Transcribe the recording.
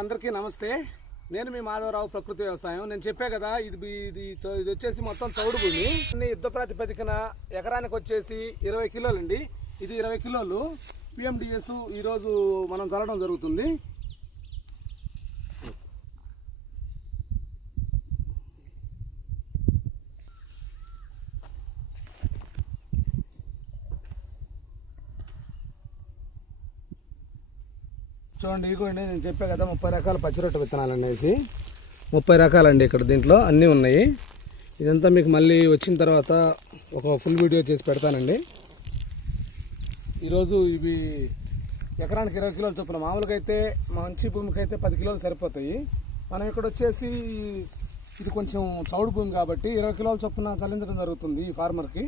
అందరికీ నమస్తే. నేను మీ మాధవరావు, ప్రకృతి వ్యవసాయం. నేను చెప్పే కదా, ఇది వచ్చేసి మొత్తం చౌడు భూమి. యుద్ధ ప్రాతిపదికన ఎకరానికి వచ్చేసి 20 కిలోలండి. ఇది 20 కిలోలు పిఎండిఎస్ ఈరోజు మనం చల్లడం జరుగుతుంది. చూడండి, ఇదిగోండి నేను చెప్పా కదా 30 రకాల పచ్చిరొట్ట విత్తనాలు అనేసి. 30 రకాలండి ఇక్కడ, దీంట్లో అన్నీ ఉన్నాయి. ఇదంతా మీకు మళ్ళీ వచ్చిన తర్వాత ఒక ఫుల్ వీడియో చేసి పెడతానండి. ఈరోజు ఇవి ఎకరానికి 20 కిలోలు చొప్పున. మామూలుగా అయితే మంచి భూమికి అయితే 10 కిలోలు సరిపోతాయి. మనం ఇక్కడ వచ్చేసి ఇది కొంచెం చౌడు భూమి కాబట్టి 20 కిలోల చొప్పున చల్లించడం జరుగుతుంది ఈ ఫార్మర్కి.